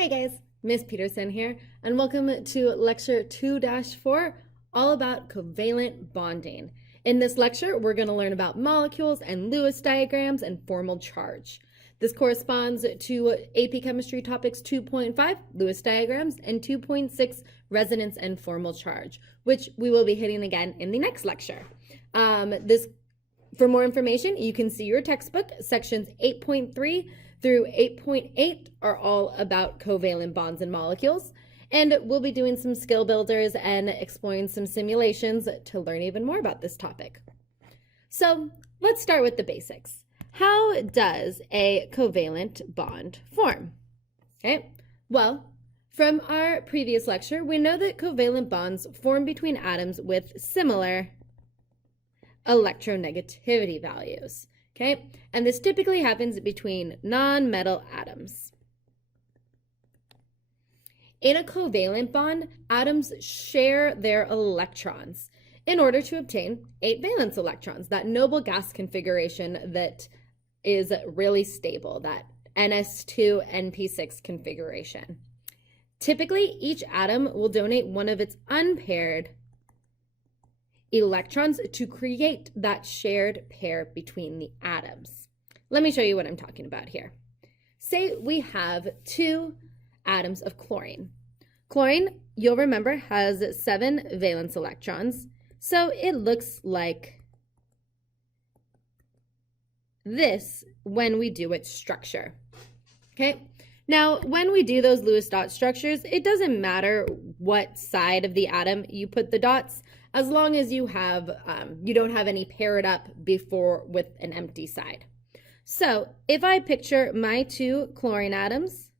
Hey guys, Miss Peterson here, and welcome to lecture 2-4, all about covalent bonding. In this lecture, we're going to learn about molecules and Lewis diagrams and formal charge. This corresponds to AP Chemistry Topics 2.5, Lewis diagrams, and 2.6, resonance and formal charge, which we will be hitting again in the next lecture. For more information, you can see your textbook. Sections 8.3 through 8.8 are all about covalent bonds and molecules, and we'll be doing some skill builders and exploring some simulations to learn even more about this topic. So let's start with the basics. How does a covalent bond form? Okay, well, from our previous lecture, we know that covalent bonds form between atoms with similar electronegativity values. Okay, and this typically happens between non-metal atoms. In a covalent bond, atoms share their electrons in order to obtain 8 valence electrons, that noble gas configuration that is really stable, that NS2-NP6 configuration. Typically, each atom will donate one of its unpaired electrons to create that shared pair between the atoms. Let me show you what I'm talking about here. Say we have 2 atoms of chlorine. Chlorine, you'll remember, has 7 valence electrons, so it looks like this when we do its structure. Okay, now when we do those Lewis dot structures, it doesn't matter what side of the atom you put the dots, as long as you have you don't have any paired up before with an empty side. So if I picture my 2 chlorine atoms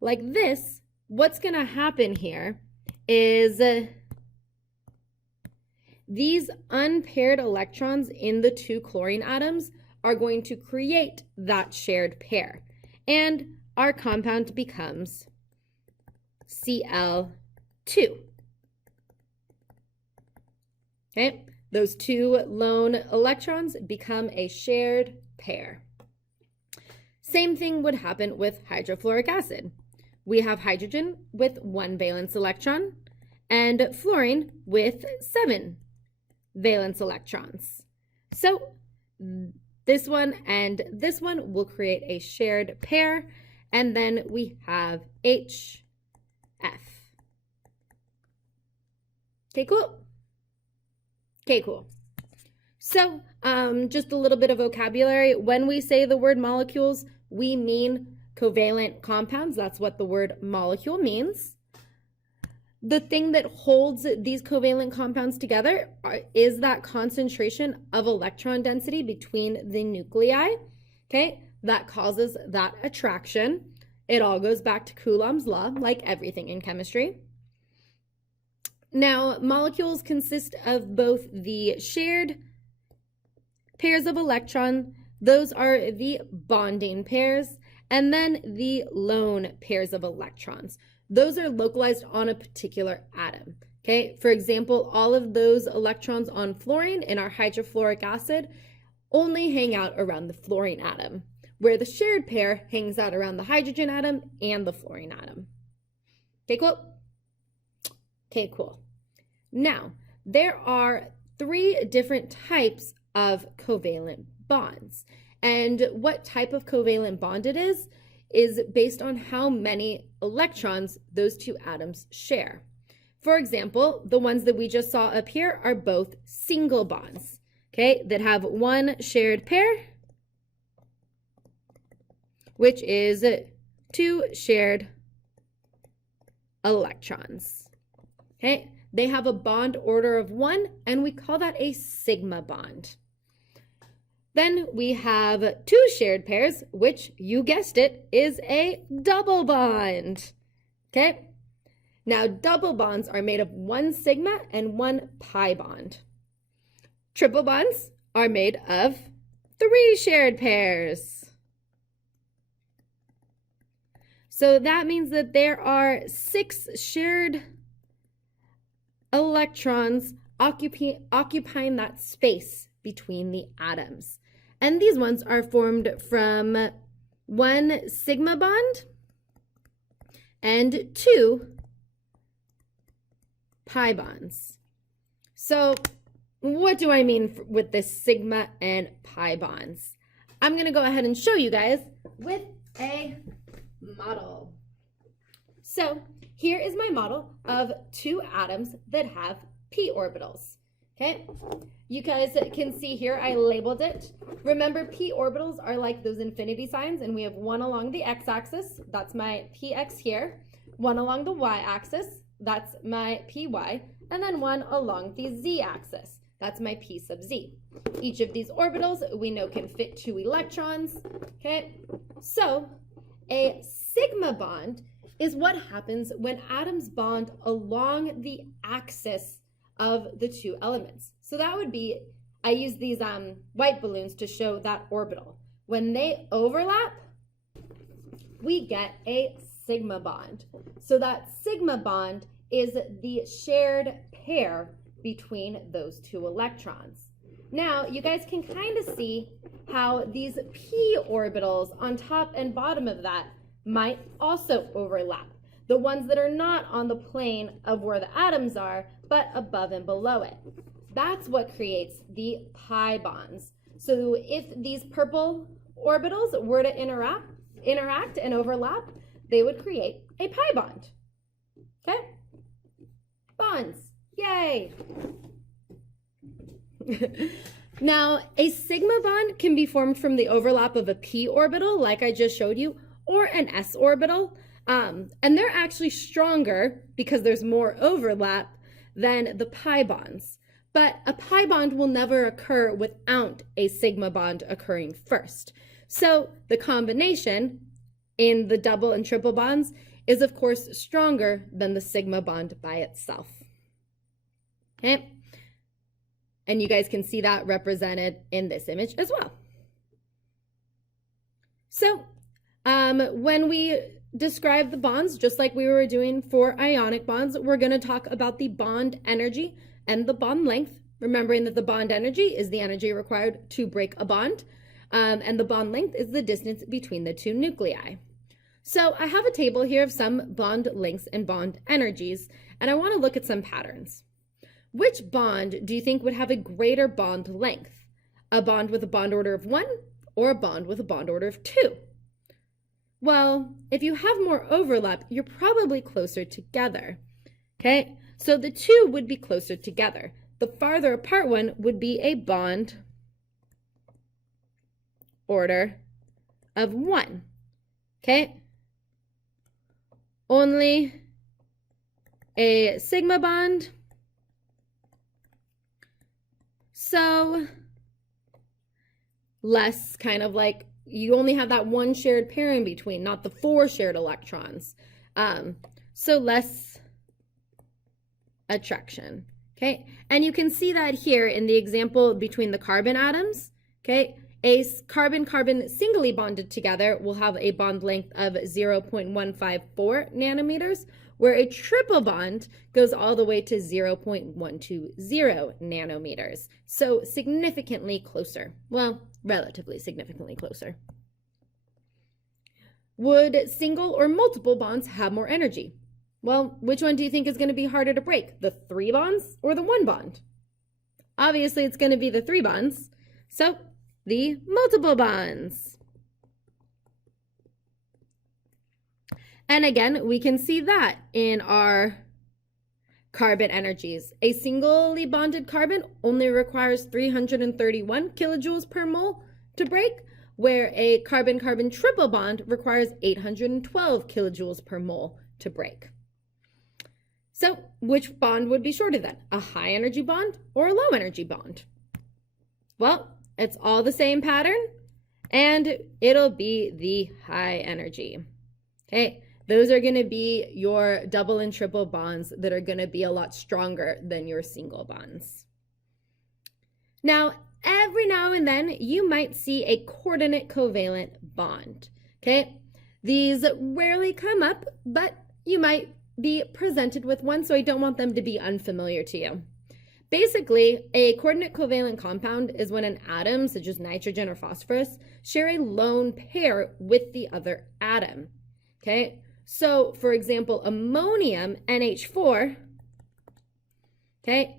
like this, what's going to happen here is these unpaired electrons in the 2 chlorine atoms are going to create that shared pair, and our compound becomes Cl2. Okay, those 2 lone electrons become a shared pair. Same thing would happen with hydrofluoric acid. We have hydrogen with 1 valence electron and fluorine with 7 valence electrons. So this one and this one will create a shared pair, and then we have HF. Okay, cool. Okay, cool. So just a little bit of vocabulary. When we say the word molecules, we mean covalent compounds. That's what the word molecule means. The thing that holds these covalent compounds together is that concentration of electron density between the nuclei, okay? That causes that attraction. It all goes back to Coulomb's law, like everything in chemistry. Now, molecules consist of both the shared pairs of electron, those are the bonding pairs, and then the lone pairs of electrons. Those are localized on a particular atom, okay? For example, all of those electrons on fluorine in our hydrofluoric acid only hang out around the fluorine atom, where the shared pair hangs out around the hydrogen atom and the fluorine atom. Okay, cool? Okay, cool. Now, there are 3 different types of covalent bonds, and what type of covalent bond it is based on how many electrons those 2 atoms share. For example, the ones that we just saw up here are both single bonds, okay, that have 1 shared pair, which is 2 shared electrons, okay? They have a bond order of 1, and we call that a sigma bond. Then we have 2 shared pairs, which, you guessed it, is a double bond. Okay? Now, double bonds are made of 1 sigma and 1 pi bond. Triple bonds are made of 3 shared pairs. So that means that there are 6 shared electrons occupying that space between the atoms. And these ones are formed from 1 sigma bond and 2 pi bonds. So what do I mean with this sigma and pi bonds? I'm going to go ahead and show you guys with a model. So here is my model of 2 atoms that have p orbitals. Okay, you guys can see here I labeled it. Remember, p orbitals are like those infinity signs, and we have one along the x-axis, that's my px here, one along the y-axis, that's my py, and then one along the z-axis, that's my p sub z. Each of these orbitals we know can fit 2 electrons. Okay, so a sigma bond is what happens when atoms bond along the axis of the 2 elements. So that would be, I use these white balloons to show that orbital. When they overlap, we get a sigma bond. So that sigma bond is the shared pair between those 2 electrons. Now, you guys can kind of see how these p orbitals on top and bottom of that might also overlap. The ones that are not on the plane of where the atoms are, but above and below it. That's what creates the pi bonds. So if these purple orbitals were to interact and overlap, they would create a pi bond. Okay? Bonds. Yay! Now, a sigma bond can be formed from the overlap of a p orbital, like I just showed you, or an s orbital. And they're actually stronger because there's more overlap than the pi bonds. But a pi bond will never occur without a sigma bond occurring first. So the combination in the double and triple bonds is of course stronger than the sigma bond by itself. Okay? And you guys can see that represented in this image as well. So when we describe the bonds, just like we were doing for ionic bonds, we're going to talk about the bond energy and the bond length, remembering that the bond energy is the energy required to break a bond, and the bond length is the distance between the 2 nuclei. So I have a table here of some bond lengths and bond energies, and I want to look at some patterns. Which bond do you think would have a greater bond length? A bond with a bond order of 1 or a bond with a bond order of 2? Well, if you have more overlap, you're probably closer together. Okay, so the 2 would be closer together. The farther apart one would be a bond order of 1. Okay, only a sigma bond. So less kind of like you only have that 1 shared pair in between, not the 4 shared electrons. So less attraction, okay? And you can see that here in the example between the carbon atoms, okay? A carbon-carbon singly bonded together will have a bond length of 0.154 nanometers, where a triple bond goes all the way to 0.120 nanometers. So significantly closer. Well, relatively significantly closer. Would single or multiple bonds have more energy? Well, which one do you think is going to be harder to break? The 3 bonds or the 1 bond? Obviously, it's going to be the 3 bonds. So, the multiple bonds. And again, we can see that in our carbon energies. A singly bonded carbon only requires 331 kilojoules per mole to break, where a carbon-carbon triple bond requires 812 kilojoules per mole to break. So which bond would be shorter then? A high energy bond or a low energy bond? Well, it's all the same pattern, and it'll be the high energy. Okay, those are going to be your double and triple bonds that are going to be a lot stronger than your single bonds. Now, every now and then, you might see a coordinate covalent bond. Okay, these rarely come up, but you might be presented with one, so I don't want them to be unfamiliar to you. Basically, a coordinate covalent compound is when an atom, such as nitrogen or phosphorus, share a lone pair with the other atom. Okay, So, for example, ammonium, NH4, okay,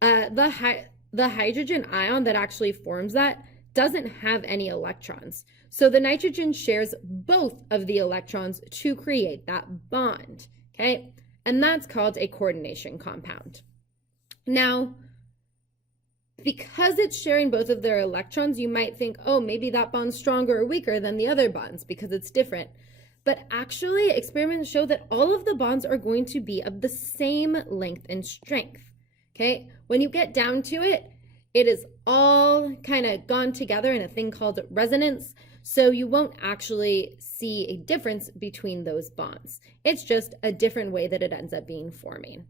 the hydrogen ion that actually forms that doesn't have any electrons. So the nitrogen shares both of the electrons to create that bond, okay? And that's called a coordination compound. Now, because it's sharing both of their electrons, you might think, oh, maybe that bond's stronger or weaker than the other bonds because it's different. But actually, experiments show that all of the bonds are going to be of the same length and strength, okay? When you get down to it, it is all kind of gone together in a thing called resonance, so you won't actually see a difference between those bonds. It's just a different way that it ends up being forming.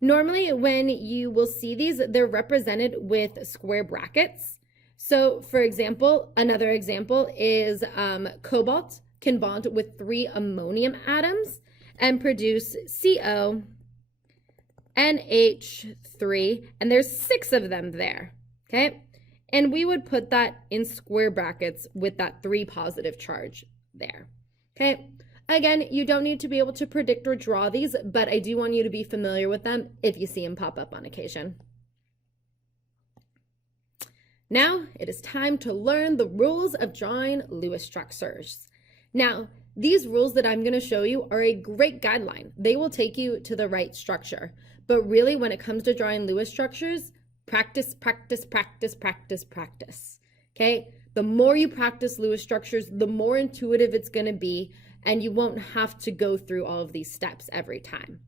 Normally, when you will see these, they're represented with square brackets. So, for example, another example is cobalt can bond with 3 ammonium atoms and produce CO, NH3, and there's 6 of them there, okay? And we would put that in square brackets with that 3 positive charge there, okay? Again, you don't need to be able to predict or draw these, but I do want you to be familiar with them if you see them pop up on occasion. Now, it is time to learn the rules of drawing Lewis structures. Now, these rules that I'm going to show you are a great guideline. They will take you to the right structure. But really, when it comes to drawing Lewis structures, practice, practice, practice, practice, practice. Okay? The more you practice Lewis structures, the more intuitive it's going to be, and you won't have to go through all of these steps every time.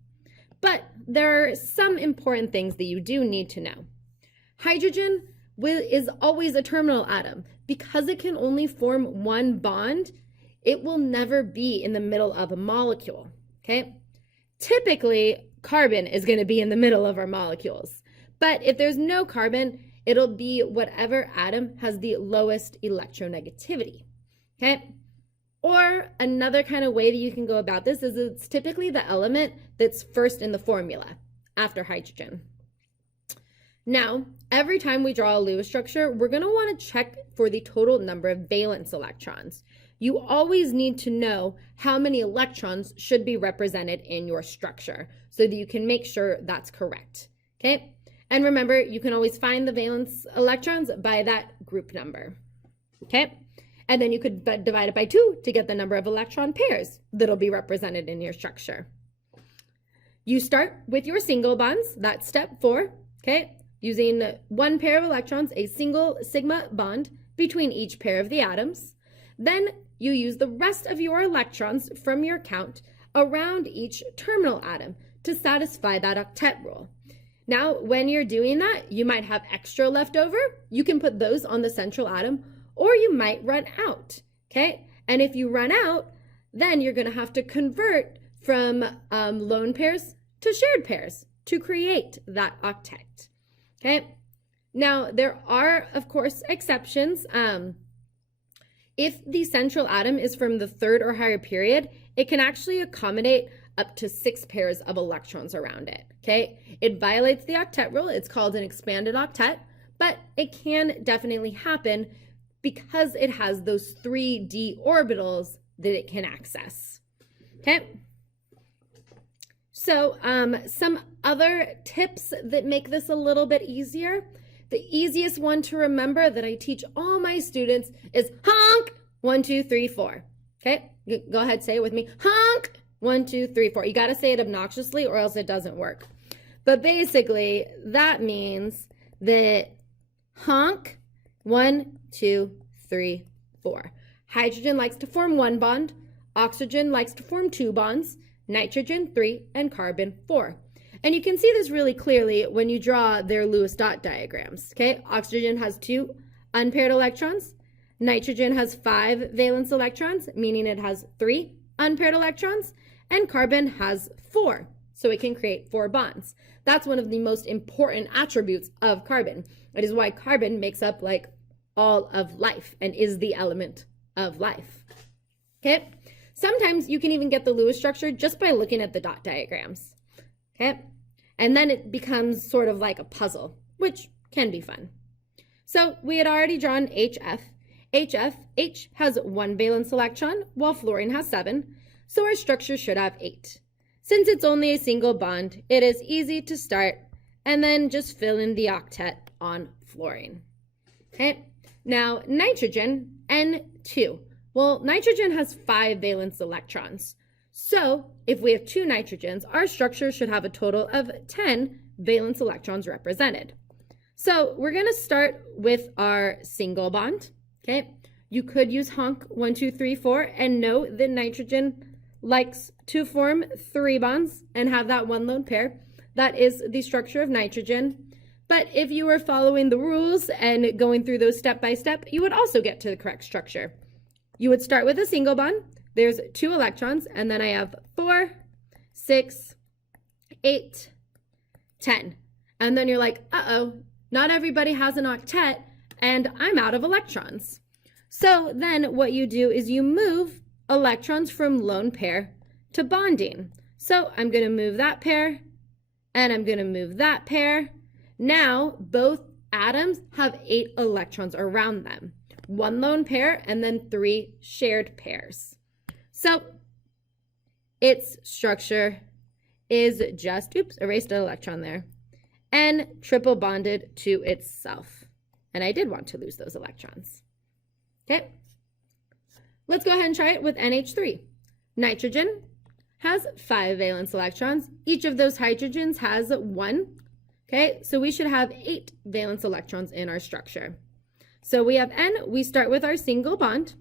But there are some important things that you do need to know. Hydrogen is always a terminal atom. Because it can only form one bond, it will never be in the middle of a molecule, okay? Typically, carbon is going to be in the middle of our molecules. But if there's no carbon, it'll be whatever atom has the lowest electronegativity, okay? Or another kind of way that you can go about this is it's typically the element that's first in the formula after hydrogen. Now, every time we draw a Lewis structure, we're going to want to check for the total number of valence electrons. You always need to know how many electrons should be represented in your structure so that you can make sure that's correct, okay? And remember, you can always find the valence electrons by that group number, okay? And then you could divide it by 2 to get the number of electron pairs that'll be represented in your structure. You start with your single bonds, that's step 4, okay? Using 1 pair of electrons, a single sigma bond between each pair of the atoms. Then you use the rest of your electrons from your count around each terminal atom to satisfy that octet rule. Now, when you're doing that, you might have extra left over. You can put those on the central atom, or you might run out, okay? And if you run out, then you're going to have to convert from lone pairs to shared pairs to create that octet, okay? Now, there are, of course, exceptions. If the central atom is from the 3rd or higher period, it can actually accommodate up to 6 pairs of electrons around it, okay? It violates the octet rule. It's called an expanded octet, but it can definitely happen because it has those 3d orbitals that it can access, okay? So some other tips that make this a little bit easier. The easiest one to remember that I teach all my students is honk, 1, 2, 3, 4. Okay, go ahead, say it with me. Honk, 1, 2, 3, 4. You got to say it obnoxiously or else it doesn't work. But basically, that means that honk, 1, 2, 3, 4. Hydrogen likes to form 1 bond. Oxygen likes to form 2 bonds. Nitrogen, 3, and carbon, 4. And you can see this really clearly when you draw their Lewis dot diagrams, okay? Oxygen has 2 unpaired electrons. Nitrogen has 5 valence electrons, meaning it has 3 unpaired electrons. And carbon has 4, so it can create 4 bonds. That's one of the most important attributes of carbon. It is why carbon makes up like all of life and is the element of life, okay? Sometimes you can even get the Lewis structure just by looking at the dot diagrams, okay? And then it becomes sort of like a puzzle, which can be fun. So we had already drawn HF. H has 1 valence electron, while fluorine has 7. so our structure should have 8. Since it's only a single bond, it is easy to start and then just fill in the octet on fluorine. Okay, now nitrogen, N2. Well, nitrogen has 5 valence electrons. So if we have 2 nitrogens, our structure should have a total of 10 valence electrons represented. So we're going to start with our single bond. Okay, you could use honk 1, 2, 3, 4, and know that nitrogen likes to form 3 bonds and have that one lone pair. That is the structure of nitrogen. But if you were following the rules and going through those step by step, you would also get to the correct structure. You would start with a single bond. There's 2 electrons, and then I have 4, 6, 8, 10. And then you're like, uh-oh, not everybody has an octet, and I'm out of electrons. So then what you do is you move electrons from lone pair to bonding. So I'm going to move that pair, and I'm going to move that pair. Now both atoms have 8 electrons around them. 1 lone pair and then 3 shared pairs. So its structure is just, oops, erased an electron there, and triple bonded to itself. And I did want to lose those electrons. Okay, let's go ahead and try it with NH3. Nitrogen has 5 valence electrons. Each of those hydrogens has 1. Okay, so we should have 8 valence electrons in our structure. So we have N, we start with our single bond.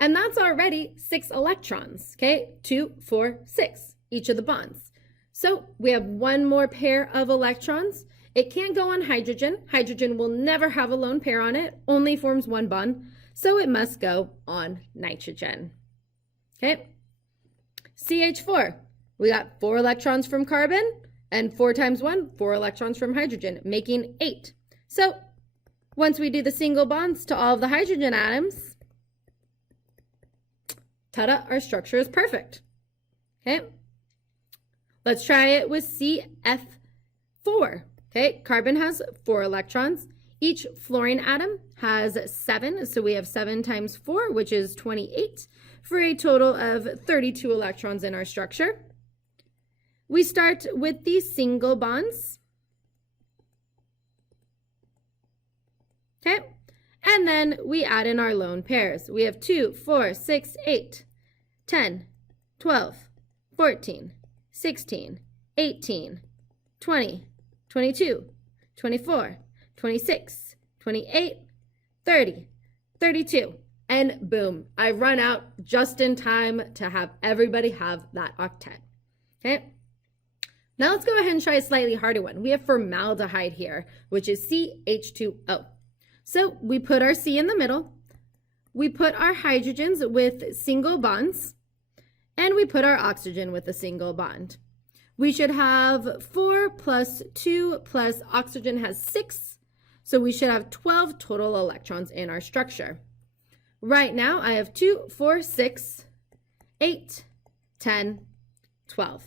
And that's already 6 electrons, okay? 2, 4, 6, each of the bonds. So we have 1 more pair of electrons. It can't go on hydrogen. Hydrogen will never have a lone pair on it, only forms 1 bond. So it must go on nitrogen, okay? CH4, we got 4 electrons from carbon, and 4 times 1, 4 electrons from hydrogen, making 8. So once we do the single bonds to all of the hydrogen atoms, ta-da, our structure is perfect. Okay, let's try it with CF4. Okay, carbon has 4 electrons. Each fluorine atom has 7, so we have 7 times 4, which is 28, for a total of 32 electrons in our structure. We start with the single bonds. Okay, and then we add in our lone pairs. We have 2, 4, 6, 8, 10, 12, 14, 16, 18, 20, 22, 24, 26, 28, 30, 32, and boom, I run out just in time to have everybody have that octet. Okay. Now let's go ahead and try a slightly harder one. We have formaldehyde here, which is CH2O. So we put our C in the middle, we put our hydrogens with single bonds, and we put our oxygen with a single bond. We should have 4 plus 2 plus oxygen has 6, so we should have 12 total electrons in our structure. Right now I have 2, 4, 6, 8, 10, 12.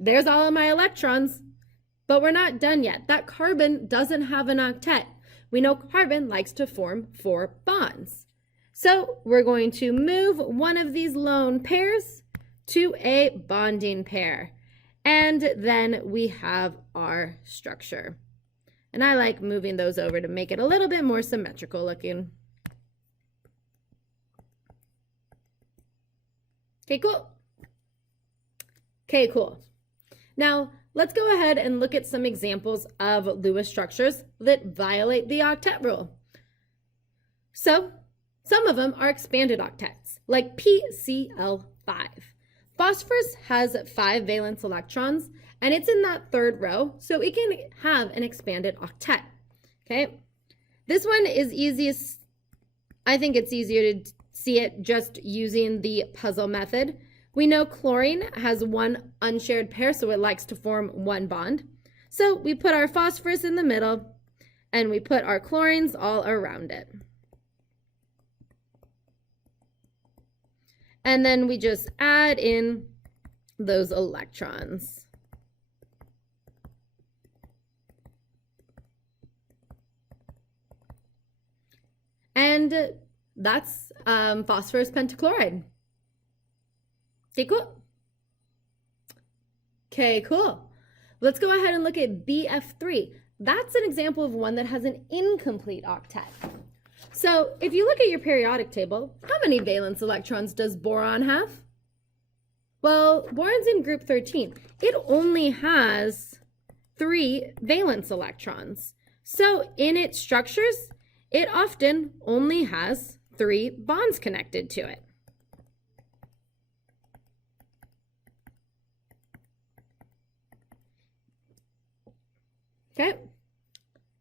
There's all of my electrons, but we're not done yet. That carbon doesn't have an octet. We know carbon likes to form 4 bonds. So we're going to move one of these lone pairs to a bonding pair. And then we have our structure. And I like moving those over to make it a little bit more symmetrical looking. Okay, cool. Okay, cool. Now, let's go ahead and look at some examples of Lewis structures that violate the octet rule. So, some of them are expanded octets, like PCl5. Phosphorus has 5 valence electrons, and it's in that 3rd row, so it can have an expanded octet. Okay, this one is easiest. I think it's easier to see it just using the puzzle method. We know chlorine has 1 unshared pair, so it likes to form 1 bond. So we put our phosphorus in the middle, and we put our chlorines all around it. And then we just add in those electrons. And That's phosphorus pentachloride. Okay, cool. Okay, cool. Let's go ahead and look at BF3. That's an example of one that has an incomplete octet. So if you look at your periodic table, how many valence electrons does boron have? Well, boron's in group 13. It only has 3 valence electrons. So in its structures, it often only has 3 bonds connected to it. Okay.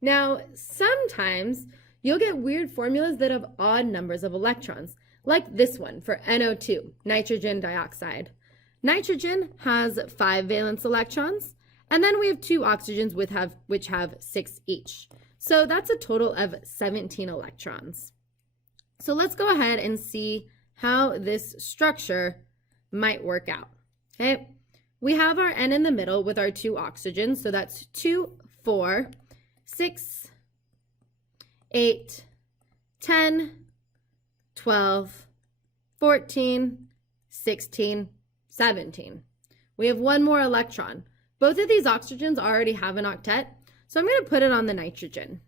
Now, sometimes you'll get weird formulas that have odd numbers of electrons, like this one for NO2, nitrogen dioxide. Nitrogen has 5 valence electrons, and then we have 2 oxygens which have 6 each. So that's a total of 17 electrons. So let's go ahead and see how this structure might work out. Okay, we have our N in the middle with our 2 oxygens, so that's 2, 4, 6, 8, 10, 12, 14, 16, 17. We have 1 more electron. Both of these oxygens already have an octet, so I'm going to put it on the nitrogen.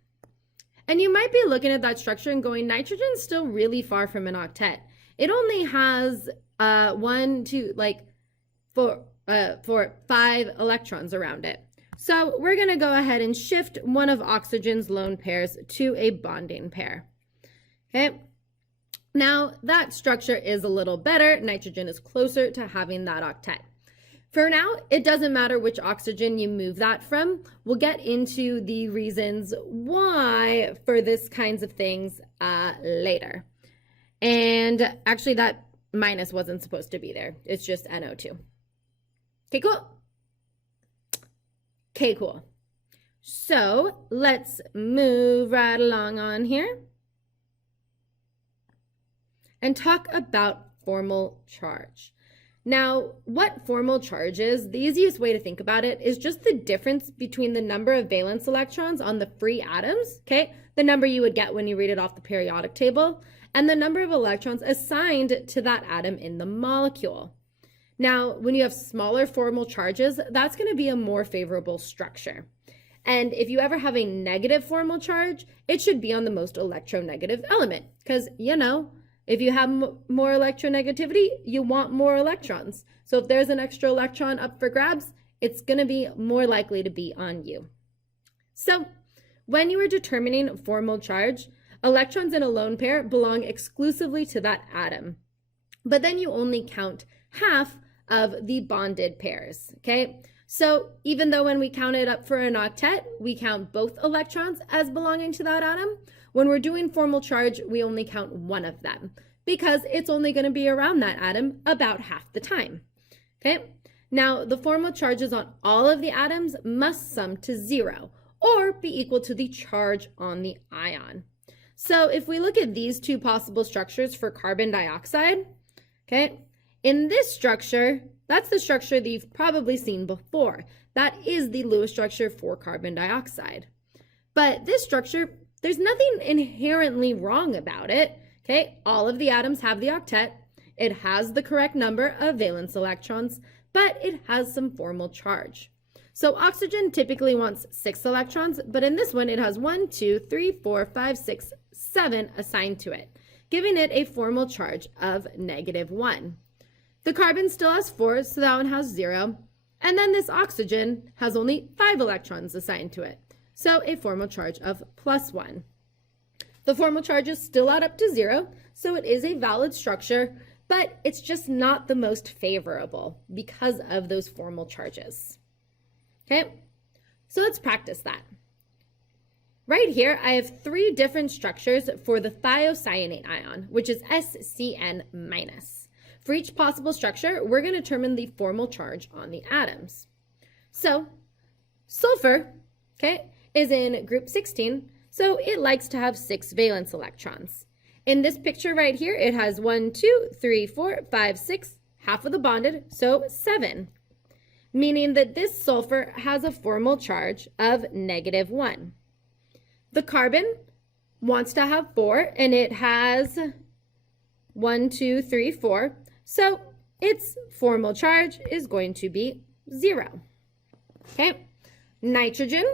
And you might be looking at that structure and going, nitrogen's still really far from an octet. It only has 5 electrons around it. So we're going to go ahead and shift one of oxygen's lone pairs to a bonding pair. Okay. Now that structure is a little better. Nitrogen is closer to having that octet. For now, it doesn't matter which oxygen you move that from. We'll get into the reasons why for this kinds of things later. And actually that minus wasn't supposed to be there. It's just NO2. Okay, cool. Okay, cool. So let's move right along on here and talk about formal charge. Now, what formal charge is, the easiest way to think about it is just the difference between the number of valence electrons on the free atoms, okay, the number you would get when you read it off the periodic table, and the number of electrons assigned to that atom in the molecule. Now, when you have smaller formal charges, that's going to be a more favorable structure. And if you ever have a negative formal charge, it should be on the most electronegative element because, you know, if you have more electronegativity, you want more electrons. So if there's an extra electron up for grabs, it's going to be more likely to be on you. So when you are determining formal charge, electrons in a lone pair belong exclusively to that atom. But then you only count half of the bonded pairs, okay? So even though when we count it up for an octet, we count both electrons as belonging to that atom, when we're doing formal charge, we only count one of them because it's only going to be around that atom about half the time, okay? Now, the formal charges on all of the atoms must sum to 0 or be equal to the charge on the ion. So if we look at these 2 possible structures for carbon dioxide, okay, in this structure, that's the structure that you've probably seen before. That is the Lewis structure for carbon dioxide. But this structure, there's nothing inherently wrong about it. Okay, all of the atoms have the octet. It has the correct number of valence electrons, but it has some formal charge. So oxygen typically wants 6 electrons, but in this one, it has 1, 2, 3, 4, 5, 6, 7 assigned to it, giving it a formal charge of -1. The carbon still has 4, so that one has 0. And then this oxygen has only 5 electrons assigned to it, so a formal charge of +1. The formal charges still add up to 0, so it is a valid structure, but it's just not the most favorable because of those formal charges. Okay, so let's practice that. Right here, I have 3 different structures for the thiocyanate ion, which is SCN-. For each possible structure, we're going to determine the formal charge on the atoms. So, sulfur, okay, is in group 16, so it likes to have 6 valence electrons. In this picture right here, it has 1, 2, 3, 4, 5, 6, half of the bonded, so 7, meaning that this sulfur has a formal charge of -1. The carbon wants to have 4, and it has 1, 2, 3, 4. So its formal charge is going to be 0. Okay. Nitrogen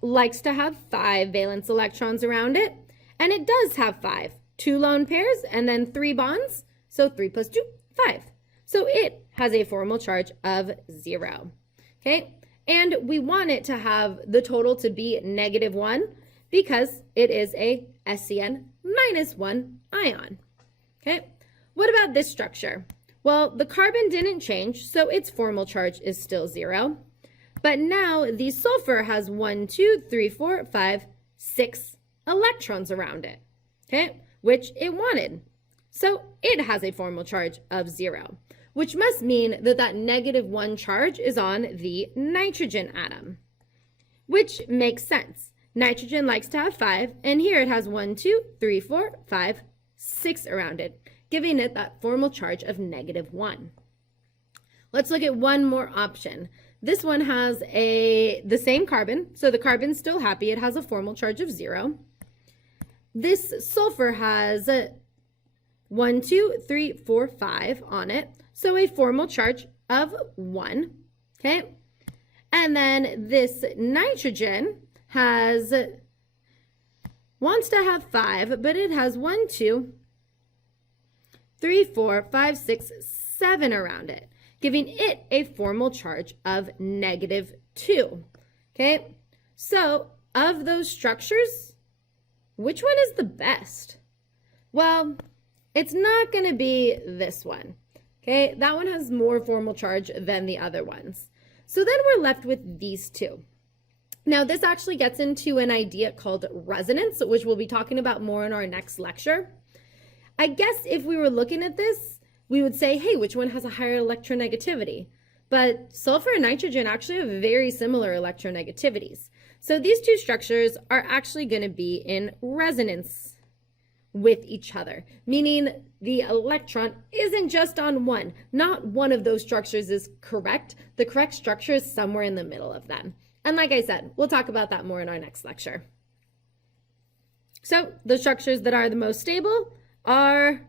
likes to have 5 valence electrons around it, and it does have 5. 2 lone pairs and then 3 bonds. So 3 plus 2, 5. So it has a formal charge of 0. Okay. And we want it to have the total to be -1 because it is a SCN-1 ion. Okay. What about this structure? Well, the carbon didn't change, so its formal charge is still 0. But now the sulfur has 1, 2, 3, 4, 5, 6 electrons around it, okay, which it wanted. So it has a formal charge of 0, which must mean that that -1 charge is on the nitrogen atom, which makes sense. Nitrogen likes to have 5, and here it has 1, 2, 3, 4, 5, 6 around it, giving it that formal charge of -1. Let's look at one more option. This one has the same carbon, so the carbon's still happy. It has a formal charge of 0. This sulfur has 1, 2, 3, 4, 5 on it, so a formal charge of 1, okay? And then this nitrogen wants to have 5, but it has 1, 2, 3, 4, 5, 6, 7 around it, giving it a formal charge of -2, okay? So of those structures, which one is the best? Well, it's not going to be this one, okay? That one has more formal charge than the other ones. So then we're left with these two. Now, this actually gets into an idea called resonance, which we'll be talking about more in our next lecture. I guess if we were looking at this, we would say, hey, which one has a higher electronegativity? But sulfur and nitrogen actually have very similar electronegativities. So these two structures are actually going to be in resonance with each other, meaning the electron isn't just on one. Not one of those structures is correct. The correct structure is somewhere in the middle of them. And like I said, we'll talk about that more in our next lecture. So the structures that are the most stable are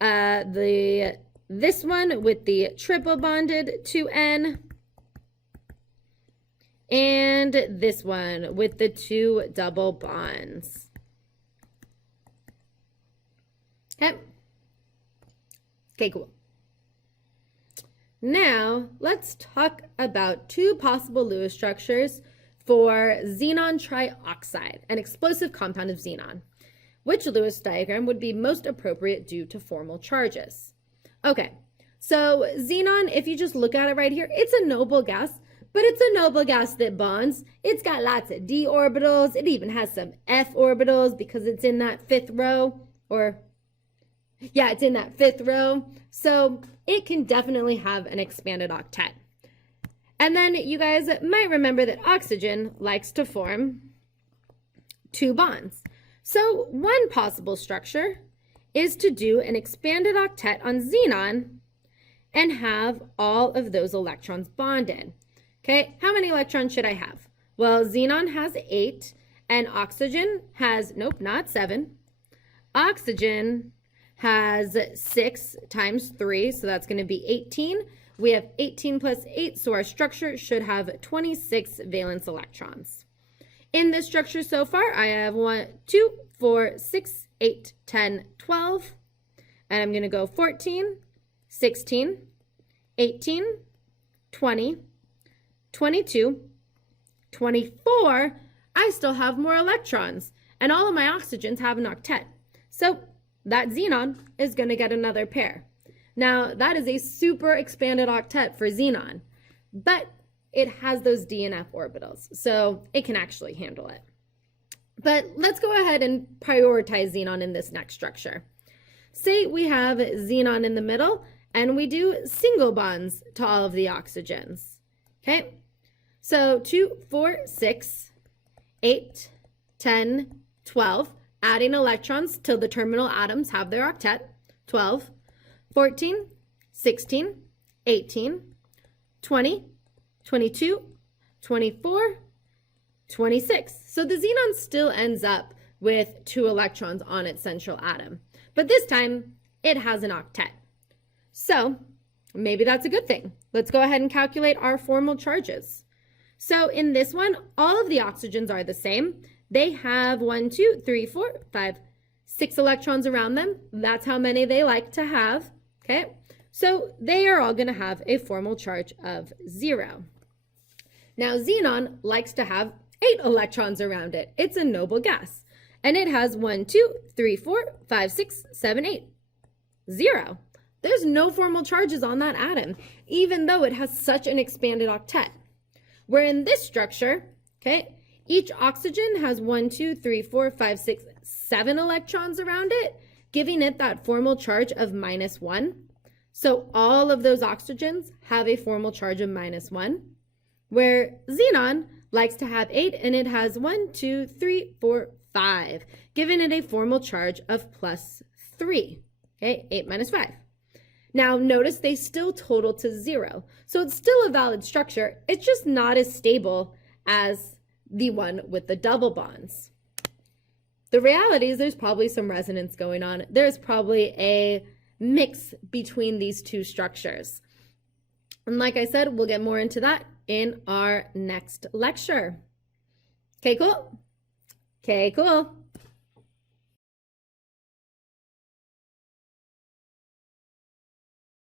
this one with the triple bonded 2N, and this one with the 2 double bonds. Okay, cool. Now, let's talk about 2 possible Lewis structures for xenon trioxide, an explosive compound of xenon. Which Lewis diagram would be most appropriate due to formal charges? Okay, so xenon, if you just look at it right here, it's a noble gas, but it's a noble gas that bonds. It's got lots of d orbitals. It even has some f orbitals because it's in that 5th row, it's in that 5th row. So it can definitely have an expanded octet. And then you guys might remember that oxygen likes to form 2 bonds. So one possible structure is to do an expanded octet on xenon and have all of those electrons bonded. Okay, how many electrons should I have? Well, xenon has 8 and oxygen has, nope, not 7. Oxygen has 6 times 3, so that's going to be 18. We have 18 plus 8, so our structure should have 26 valence electrons. In this structure so far, I have 1, 2, 4, 6, 8, 10, 12, and I'm going to go 14, 16, 18, 20, 22, 24. I still have more electrons, and all of my oxygens have an octet. So that xenon is going to get another pair. Now, that is a super expanded octet for xenon, but it has those D and F orbitals, so it can actually handle it. But let's go ahead and prioritize xenon in this next structure. Say we have xenon in the middle, and we do single bonds to all of the oxygens. Okay, so 2, 4, 6, 8, 10, 12, adding electrons till the terminal atoms have their octet, 12, 14, 16, 18, 20, 22, 24, 26. So the xenon still ends up with 2 electrons on its central atom. But this time, it has an octet. So maybe that's a good thing. Let's go ahead and calculate our formal charges. So in this one, all of the oxygens are the same. They have 1, 2, 3, 4, 5, 6 electrons around them. That's how many they like to have, okay? So they are all going to have a formal charge of 0. Now, xenon likes to have 8 electrons around it. It's a noble gas. And it has 1, 2, 3, 4, 5, 6, 7, 8. 0. There's no formal charges on that atom, even though it has such an expanded octet. Where in this structure, okay, each oxygen has 1, 2, 3, 4, 5, 6, 7 electrons around it, giving it that formal charge of -1. So all of those oxygens have a formal charge of -1, where xenon likes to have 8, and it has 1, 2, 3, 4, 5, giving it a formal charge of +3. Okay, 8 minus 5. Now notice they still total to 0. So it's still a valid structure. It's just not as stable as the one with the double bonds. The reality is there's probably some resonance going on. There's probably a mix between these two structures. And like I said, we'll get more into that in our next lecture. Okay, cool? Okay, cool.